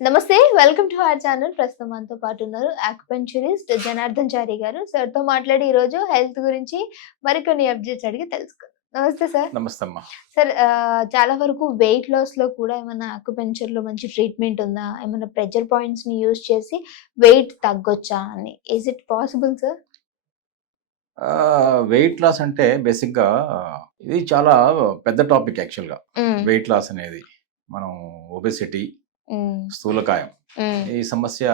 నమస్తే, welcome to our channel. ప్రస్తుతం మనతో పాటు ఉన్నారు ఆక్యుపెంచరిస్ట్ జనార్దన్ చారి గారు. సార్తో మాట్లాడి ఈరోజు హెల్త్ గురించి మరికొన్ని అప్డేట్స్ అడిగి తెలుసుకుందాం. నమస్తే సార్. నమస్తే అమ్మా. సార్, చాలా వరకు వెయిట్ లాస్ లో కూడా ఏమైనా ఆక్యుపెంచర్ లో మంచి ట్రీట్మెంట్ ఉందా? ఏమైనా ప్రెషర్ పాయింట్స్ ని యూజ్ చేసి వెయిట్ తగ్గొచ్చా అని? Is it possible sir? Weight loss అంటే బేసిక్గా ఇది చాలా పెద్ద టాపిక్ యాక్చువల్గా. వెయిట్ లాస్ అనేది మనం ఒబెసిటీ, స్థూలకాయం, ఈ సమస్య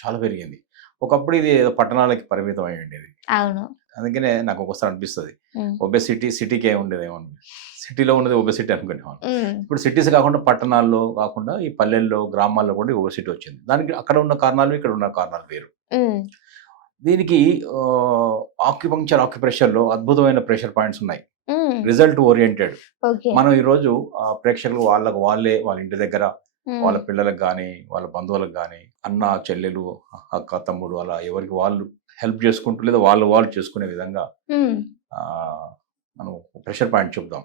చాలా పెరిగింది. ఒకప్పుడు ఇది ఏదో పట్టణాలకి పరిమితం అయి ఉండేది. అవును. అందుకనే నాకు ఒకసారి అనిపిస్తుంది ఒబెసిటీ సిటీకే ఉండేదేమో, సిటీలో ఉన్నది ఒబెసిటీ అనుకునేవాళ్ళు. ఇప్పుడు సిటీస్ కాకుండా పట్టణాల్లో కాకుండా ఈ పల్లెల్లో గ్రామాల్లో కూడా ఒబెసిటీ వచ్చింది. దానికి అక్కడ ఉన్న కారణాలు ఇక్కడ ఉన్న కారణాలు వేరు. దీనికి ఆక్యుప్రెషర్లో అద్భుతమైన ప్రెషర్ పాయింట్స్ ఉన్నాయి, రిజల్ట్ ఓరియంటెడ్. మనం ఈరోజు ప్రేక్షకులు వాళ్ళే వాళ్ళ ఇంటి దగ్గర వాళ్ళ పిల్లలకు కానీ వాళ్ళ బంధువులకు కానీ అన్న చెల్లెలు అక్క తమ్ముడు అలా ఎవరికి వాళ్ళు హెల్ప్ చేసుకుంటూ లేదా వాళ్ళు చేసుకునే విధంగా మనం ప్రెషర్ పాయింట్ చెప్దాం.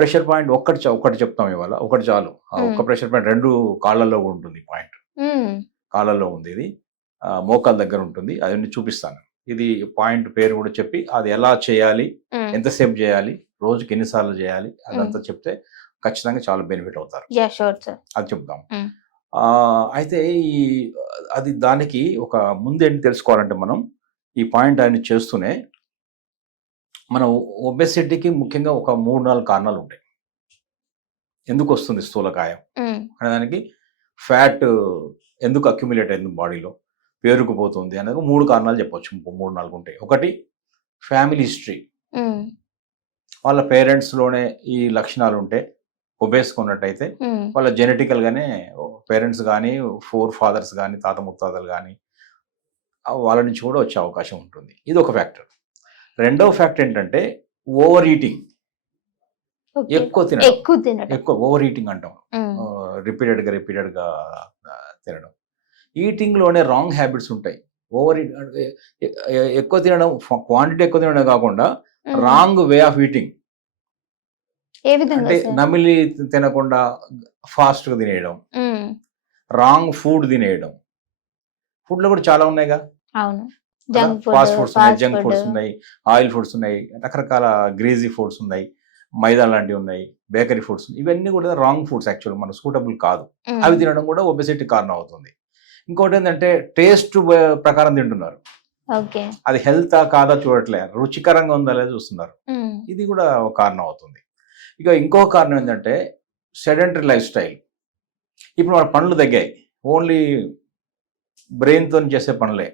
ప్రెషర్ పాయింట్ ఒక్కటి చెప్తాం ఇవాళ, ఒకటి చాలు. ఒక్క ప్రెషర్ పాయింట్ 2 కాళ్ళల్లో ఉంటుంది. పాయింట్ కాళ్ళల్లో ఉంది, ఇది మోకాల దగ్గర ఉంటుంది. అవన్నీ చూపిస్తాను. ఇది పాయింట్ పేరు కూడా చెప్పి అది ఎలా చేయాలి, ఎంతసేపు చేయాలి, రోజుకి ఎన్నిసార్లు చేయాలి అదంతా చెప్తే ఖచ్చితంగా చాలా బెనిఫిట్ అవుతారు. అది చెప్దాం. అయితే అది దానికి ఒక ముందేంటి తెలుసుకోవాలంటే మనం ఈ పాయింట్ ఆయన చేస్తూనే మనం ఒబెసిటీకి ముఖ్యంగా ఒక 3-4 కారణాలు ఉంటాయి. ఎందుకు వస్తుంది స్థూలకాయం అనే దానికి, ఫ్యాట్ ఎందుకు అక్యుములేట్ అయింది బాడీలో, పేరుకుపోతుంది అనేది 3 కారణాలు చెప్పొచ్చు. 3-4 ఉంటాయి. ఒకటి ఫ్యామిలీ హిస్టరీ, వాళ్ళ పేరెంట్స్లోనే ఈ లక్షణాలు ఉంటే ఒబేసుకున్నట్టయితే వాళ్ళ జెనెటికల్ గానే పేరెంట్స్ కానీ 4 ఫాదర్స్ కానీ తాత ముత్తాతలు కానీ వాళ్ళ నుంచి కూడా వచ్చే అవకాశం ఉంటుంది. ఇది ఒక ఫ్యాక్టర్. రెండవ ఫ్యాక్టర్ ఏంటంటే ఓవర్ ఈటింగ్, ఎక్కువ ఓవర్ ఈటింగ్ అంటాం. రిపీటెడ్గా తినడం. ఈటింగ్లోనే రాంగ్ హ్యాబిట్స్ ఉంటాయి. ఎక్కువ తినడం, క్వాంటిటీ ఎక్కువ తినడం కాకుండా రాంగ్ వే ఆఫ్ ఈటింగ్. అంటే నమిలి తినకుండా ఫాస్ట్గా తినేయడం, రాంగ్ ఫుడ్ తినేయడం. ఫుడ్ లో కూడా చాలా ఉన్నాయిగా, ఫాస్ట్ ఫుడ్స్ ఉన్నాయి, జంక్ ఫుడ్స్ ఉన్నాయి, ఆయిల్ ఫుడ్స్ ఉన్నాయి, రకరకాల గ్రీజీ ఫుడ్స్ ఉన్నాయి, మైదా లాంటివి ఉన్నాయి, బేకరీ ఫుడ్స్. ఇవన్నీ కూడా రాంగ్ ఫుడ్స్, యాక్చువల్ మనకు సూటబుల్ కాదు. అవి తినడం కూడా ఒబెసిటీ కారణం అవుతుంది. ఇంకోటి ఏంటంటే టేస్ట్ ప్రకారం తింటున్నారు, అది హెల్త్ కాదా చూడట్లే, రుచికరంగా ఉందా లేదా చూస్తున్నారు. ఇది కూడా ఒక కారణం అవుతుంది. ఇక ఇంకో కారణం ఏంటంటే సెడెంటరీ లైఫ్ స్టైల్. ఇప్పుడు మన పనులు తగ్గాయి, ఓన్లీ బ్రెయిన్తో చేసే పనులే,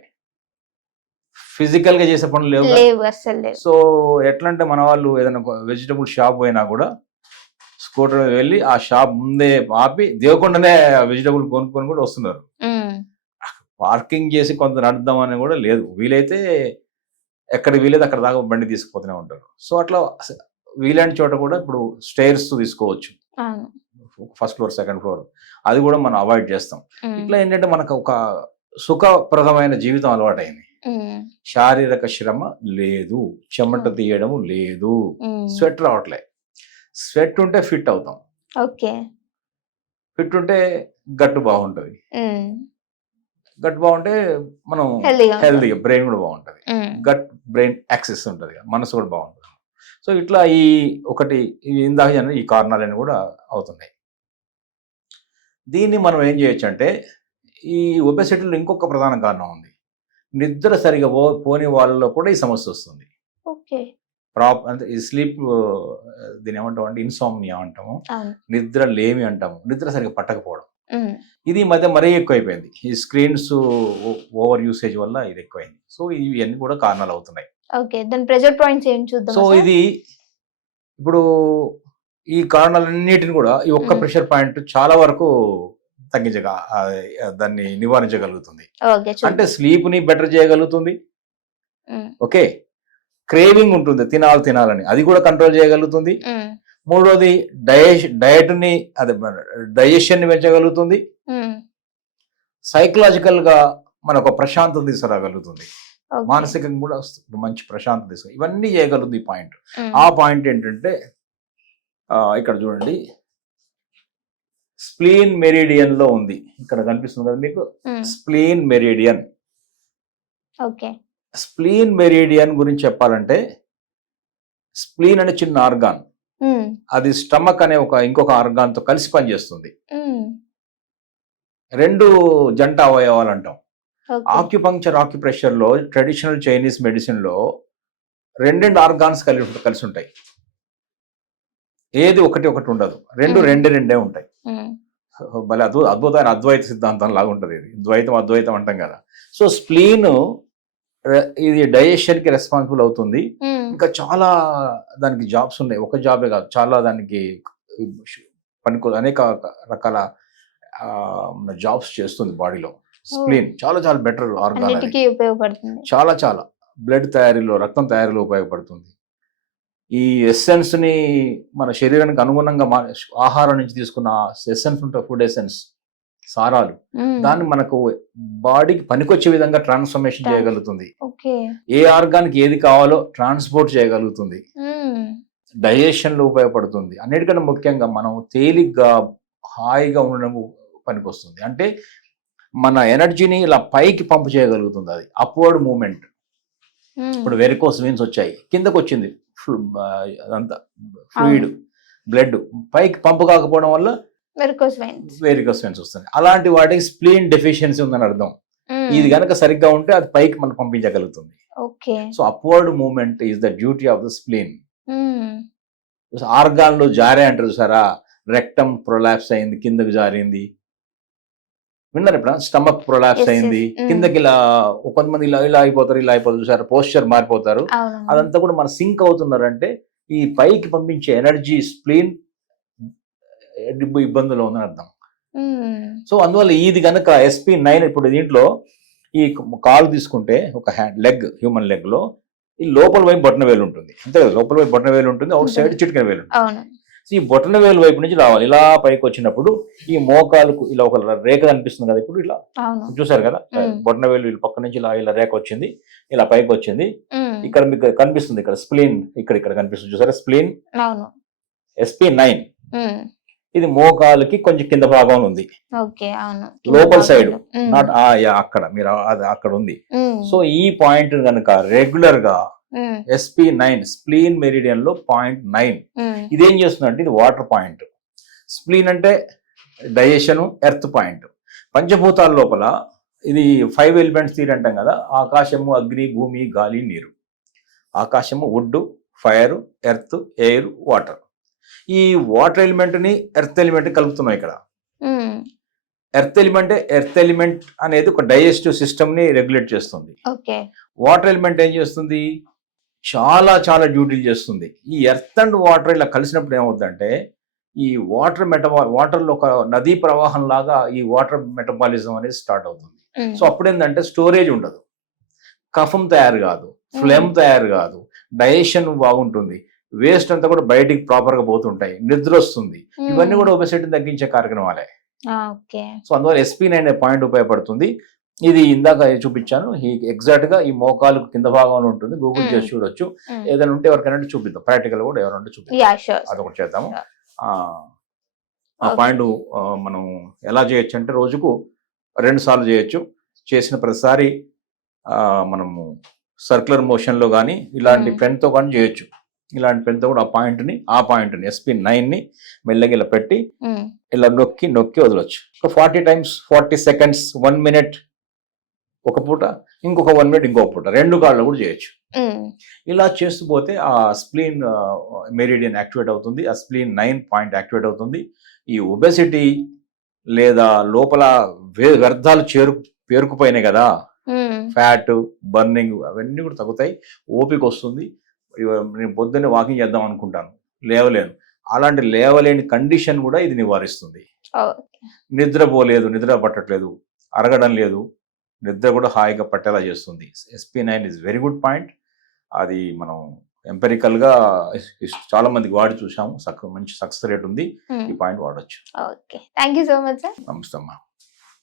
ఫిజికల్గా చేసే పనులు లేవు. సో ఎట్లా అంటే మన వాళ్ళు ఏదైనా వెజిటబుల్ షాప్ పోయినా కూడా స్కూటర్ వెళ్ళి ఆ షాప్ ముందే ఆపి దేవకుండానే వెజిటబుల్ కొనుక్కొని కూడా వస్తున్నారు. పార్కింగ్ చేసి కొంత నడుద్దామని కూడా లేదు. వీలైతే ఎక్కడికి వీలైతే అక్కడ దాకా బండి తీసుకుపోతూనే ఉంటారు. సో అట్లా వీలైన చోట కూడా ఇప్పుడు స్టైర్స్ తీసుకోవచ్చు, ఫస్ట్ ఫ్లోర్, సెకండ్ ఫ్లోర్, అది కూడా మనం అవాయిడ్ చేస్తాం. ఇట్లా ఏంటంటే మనకు ఒక సుఖప్రదమైన జీవితం అలవాటైంది. శారీరక శ్రమ లేదు, చెమట తీయడం లేదు, స్వెట్ రావట్లే. స్వెట్ ఉంటే ఫిట్ అవుతాం, ఫిట్ ఉంటే గట్టు బాగుంటుంది, గట్ బాగుంటే మనం హెల్దీగా, బ్రెయిన్ కూడా బాగుంటుంది, గట్ బ్రెయిన్ యాక్సెస్ ఉంటుంది, మనసు కూడా బాగుంటుంది. సో ఇట్లా ఈ ఇందాక ఈ కారణాలన్నీ కూడా అవుతున్నాయి. దీన్ని మనం ఏం చేయొచ్చు అంటే, ఈ ఒబెసిటీలో ఇంకొక ప్రధాన కారణం ఉంది. నిద్ర సరిగా పోని వాళ్ళలో కూడా ఈ సమస్య వస్తుంది. అంటే ఈ స్లీప్, దీని ఏమంటాం అంటే ఇన్సామ్నియా అంటాము, నిద్ర లేమి అంటాము, నిద్ర సరిగా పట్టకపోవడం. ఇది మధ్య మరీ ఎక్కువైపోయింది. ఈ స్క్రీన్స్ ఓవర్ యూసేజ్ వల్ల ఇది ఎక్కువైంది. సో ఇవన్నీ కూడా కారణాలు అవుతున్నాయి. సో ఇది ఇప్పుడు ఈ కారణాలన్నిటిని కూడా ఈ ఒక్క ప్రెషర్ పాయింట్ చాలా వరకు దాన్ని నివారించగలుగుతుంది. అంటే స్లీప్ ని బెటర్ చేయగలుగుతుంది. ఓకే, క్రేవింగ్ ఉంటుంది తినాలని, అది కూడా కంట్రోల్ చేయగలుగుతుంది. మూడోది డైజెషన్ ని పెంచగలుగుతుంది. సైకలాజికల్ గా మనకు ప్రశాంతత తీసుకురాగలుగుతుంది, మానసికంగా కూడా మంచి ప్రశాంతత తీసుకురా, ఇవన్నీ చేయగలుగుతుంది ఈ పాయింట్. ఆ పాయింట్ ఏంటంటే ఇక్కడ చూడండి, స్ప్లీన్ మెరిడియన్ లో ఉంది. ఇక్కడ కనిపిస్తుంది కదా మీకు, spleen meridian. Okay. Spleen meridian గురించి చెప్పాలంటే, స్ప్లీన్ అనే చిన్న ఆర్గాన్, అది స్టమక్ అనే ఇంకొక ఆర్గాన్ తో కలిసి పనిచేస్తుంది. రెండు జంట అవయవాలు అంటాం. ఆక్యుపంక్చర్, ఆక్యుప్రెషర్ లో, ట్రెడిషనల్ చైనీస్ మెడిసిన్ లో రెండు ఆర్గాన్స్ కలిసి ఉంటాయి. ఏది ఒకటి ఉండదు, రెండే ఉంటాయి. భలే అద్భుతమైన అద్వైత సిద్ధాంతం లాగా ఉంటుంది ఇది. అద్వైతం అంటాం కదా. సో స్ప్లీన్ ఇది డైజెషన్ కి రెస్పాన్సిబుల్ అవుతుంది. ఇంకా చాలా దానికి జాబ్స్ ఉన్నాయి, ఒక జాబే కాదు, చాలా దానికి అనేక రకాల జాబ్స్ చేస్తుంది బాడీలో. స్ప్లీన్ చాలా చాలా బెటర్ ఆర్గాన్, ఉపయోగపడుతుంది. చాలా బ్లడ్ తయారీలో, రక్తం తయారీలో ఉపయోగపడుతుంది. ఈ ఎసెన్స్ ని మన శరీరానికి అనుగుణంగా ఆహారం నుంచి తీసుకున్న ఎసెన్స్ ఉంటాయి, ఫుడ్ ఎసెన్స్, సారాలు, దాన్ని మనకు బాడీకి పనికొచ్చే విధంగా ట్రాన్స్ఫర్మేషన్ చేయగలుగుతుంది. ఏ ఆర్గాన్కి ఏది కావాలో ట్రాన్స్పోర్ట్ చేయగలుగుతుంది. డైజెషన్ లో ఉపయోగపడుతుంది. అన్నిటికన్నా ముఖ్యంగా మనం తేలిగ్గా హాయిగా ఉండడం పనికొస్తుంది. అంటే మన ఎనర్జీని ఇలా పైకి పంపు చేయగలుగుతుంది. అది అప్వర్డ్ మూమెంట్. ఇప్పుడు వెరికోస్ వెయిన్స్ వచ్చాయి, కిందకు వచ్చింది అదంతా ఫ్లూయిడ్, బ్లడ్ పైకి పంపు కాకపోవడం వల్ల వెరికోస్ వెయిన్స్ వస్తుంది. అలాంటి వాటికి స్ప్లీన్ డెఫిషియన్సీ ఉందని అర్థం. ఇది కనుక సరిగ్గా ఉంటే అది పైకి మనం పంపించగలుగుతుంది. So upward movement is the duty of the spleen. ఆర్గాన్లు జారే అంటారు చూసారా, రెక్టమ్ ప్రొలాప్స్ అయింది, కిందకి జారింది, విన్నారు ఇప్పుడు? స్టమక్ ప్రొలాప్స్ అయింది, కిందకి ఇలా కొంతమంది ఇలా అయిపోతారు చూసారు, పోస్చర్ మారిపోతారు. అదంతా కూడా మన సింక్ అవుతున్నారంటే ఈ పైకి పంపించే ఎనర్జీ స్ప్లీన్ ఇబ్బందులు ఉందని అర్థం. సో అందువల్ల ఇది కనుక SP9, ఇప్పుడు దీంట్లో ఈ కాలు తీసుకుంటే ఒక లెగ్, హ్యూమన్ లెగ్ లో ఈ లోపల వైపు బొటన వేలు ఉంటుంది, అంతే కదా, లోపల వైపు బొటన వేలు ఉంటుంది, అవుట్ సైడ్ చిటికెన వేలు ఉంటుంది. ఈ బొటన వేలు వైపు నుంచి రావాలి, ఇలా పైకి వచ్చినప్పుడు ఈ మోకాలకు ఇలా ఒక రేఖ కనిపిస్తుంది కదా, ఇప్పుడు ఇలా చూసారు కదా, బొటన వేలు పక్క నుంచి ఇలా రేఖ వచ్చింది, ఇలా పైకి వచ్చింది. ఇక్కడ మీకు కనిపిస్తుంది, ఇక్కడ స్ప్లీన్, ఇక్కడ కనిపిస్తుంది చూసారా, స్ప్లీన్ SP9. ఇది మోకాలుకి కొంచెం కింద భాగం ఉంది, లోపల సైడ్, నాట్ అక్కడ మీరు అక్కడ ఉంది. సో ఈ పాయింట్ కనుక రెగ్యులర్ గా SP9 స్ప్లీన్ మెరిడియన్ లో 0.9 ఇదేం చేస్తుందంటే, ఇది వాటర్ పాయింట్. స్ప్లీన్ అంటే డైజెషన్, ఎర్త్ పాయింట్. పంచభూతాల లోపల ఇది 5 ఎలిమెంట్స్ థియరీ అంటాం కదా, ఆకాశము, అగ్ని, భూమి, గాలి, నీరు. ఆకాశము wood, fire, earth, air, water. ఈ వాటర్ ఎలిమెంట్ ని ఎర్త్ ఎలిమెంట్ కలుపుతున్నాం ఇక్కడ. ఎర్త్ ఎలిమెంట్ అనేది ఒక డైజెస్టివ్ సిస్టమ్ ని రెగ్యులేట్ చేస్తుంది. వాటర్ ఎలిమెంట్ ఏం చేస్తుంది, చాలా చాలా డ్యూటీలు చేస్తుంది. ఈ ఎర్త్ అండ్ వాటర్ ఇలా కలిసినప్పుడు ఏమవుతుందంటే, ఈ వాటర్లో ఒక నదీ ప్రవాహం లాగా ఈ వాటర్ మెటబాలిజం అనేది స్టార్ట్ అవుతుంది. సో అప్పుడు ఏంటంటే స్టోరేజ్ ఉండదు, కఫం తయారు కాదు, ఫ్లేమ్ తయారు కాదు, డైజెషన్ బాగుంటుంది, వేస్ట్ అంతా కూడా బయటికి ప్రాపర్ గా పోతుంటాయి, నిద్ర వస్తుంది. ఇవన్నీ కూడా ఒబెసిటీని తగ్గించే కార్యక్రమాలే. సో అందువల్ల SP9 అనే పాయింట్ ఉపయోగపడుతుంది. ఇది ఇందాక చూపించాను, ఎగ్జాక్ట్ గా ఈ మోకాలు కింద భాగంలో ఉంటుంది. గూగుల్ చేసి చూడొచ్చు. ఏదైనా ఉంటే ఎవరికైనా చూపిద్దాం, ప్రాక్టికల్ కూడా ఎవరైనా చూపిద్దాం, అదొకటి చేద్దాము. ఆ పాయింట్ మనం ఎలా చేయొచ్చు అంటే, రోజుకు 2 సార్లు చేయొచ్చు. చేసిన ప్రతిసారి మనము సర్క్యులర్ మోషన్ లో కానీ ఇలాంటి పెన్ తో కానీ చేయొచ్చు. ఇలాంటి పెన్ తో కూడా ఆ పాయింట్ని SP9 మెల్లగా ఇలా పెట్టి ఇలా నొక్కి వదలొచ్చు. 40 times 40 seconds, 1 minute ఒక పూట, ఇంకొక 1 minute ఇంకొక పూట, 2 కాళ్ళు కూడా చేయొచ్చు. ఇలా చేస్తూ పోతే ఆ స్ప్లీన్ మెరిడియన్ యాక్టివేట్ అవుతుంది, ఆ SP9 పాయింట్ యాక్టివేట్ అవుతుంది. ఈ ఒబెసిటీ లేదా లోపల వ్యర్థాలు పేరుకుపోయినాయి కదా, ఫ్యాట్ బర్నింగ్, అవన్నీ కూడా తగ్గుతాయి. ఓపిక వస్తుంది. నేను పొద్దున్నే వాకింగ్ చేద్దాం అనుకుంటాను, లేవలేను, అలాంటి లేవలేని కండిషన్ కూడా ఇది నివారిస్తుంది. నిద్రపోలేదు, నిద్ర పట్టట్లేదు, అరగడం లేదు, నిద్ర కూడా హాయిగా పట్టేలా చేస్తుంది. SP9 is very good point. అది మనం ఎంపెరికల్ గా చాలా మందికి వాడి చూసాము, మంచి సక్సెస్ రేట్ ఉంది. ఈ పాయింట్ వాడొచ్చు. Thank you so much sir. నమస్తే అమ్మా.